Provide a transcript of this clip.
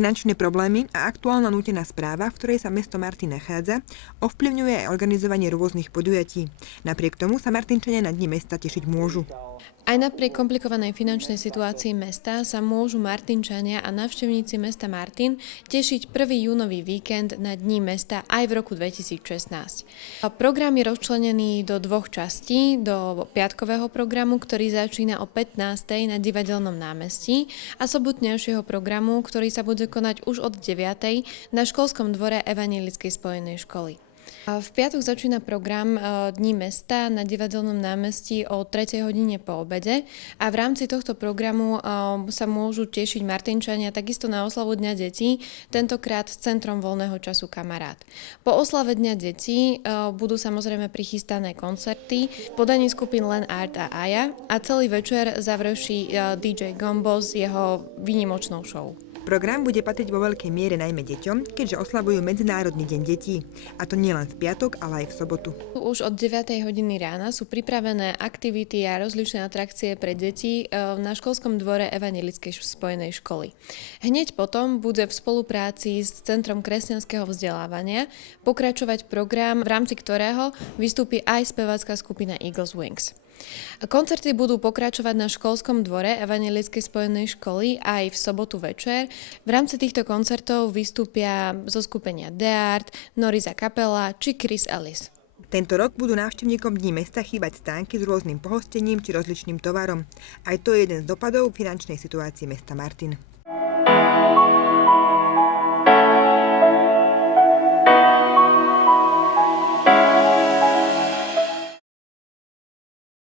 Finančné problémy a aktuálna nútená správa, v ktorej sa mesto Martin nachádza, ovplyvňuje aj organizovanie rôznych podujatí. Napriek tomu sa Martinčania na Dni mesta tešiť môžu. Aj napriek komplikovanej finančnej situácii mesta sa môžu Martinčania a návštevníci mesta Martin tešiť 1. júnový víkend na Dni mesta aj v roku 2016. Program je rozčlenený do dvoch častí, do piatkového programu, ktorý začína o 15. na Divadelnom námestí a sobotnejšieho programu, ktorý sa bude konať už od 9. na školskom dvore Evanjelickej spojenej školy. V piatok začína program Dní mesta na Divadelnom námestí o 3. hodine po obede a v rámci tohto programu sa môžu tešiť Martinčania takisto na oslavu Dňa detí, tentokrát s Centrom voľného času Kamarát. Po oslave Dňa detí budú samozrejme prichystané koncerty v podaní skupín Len Art a Aja a celý večer završí DJ Gombo s jeho výnimočnou show. Program bude patriť vo veľkej miere najmä deťom, keďže oslavujú Medzinárodný deň detí. A to nielen v piatok, ale aj v sobotu. Už od 9. hodiny rána sú pripravené aktivity a rozličné atrakcie pre deti na školskom dvore Evanjelickej spojenej školy. Hneď potom bude v spolupráci s Centrom kresťanského vzdelávania pokračovať program, v rámci ktorého vystúpi aj spevácka skupina Eagles Wings. Koncerty budú pokračovať na školskom dvore Evanjelickej spojenej školy aj v sobotu večer. V rámci týchto koncertov vystúpia zo skupenia The Art, Noriza Kapela či Chris Ellis. Tento rok budú návštevníkom Dní mesta chýbať stánky s rôznym pohostením či rozličným tovarom. Aj to je jeden z dopadov finančnej situácie mesta Martin.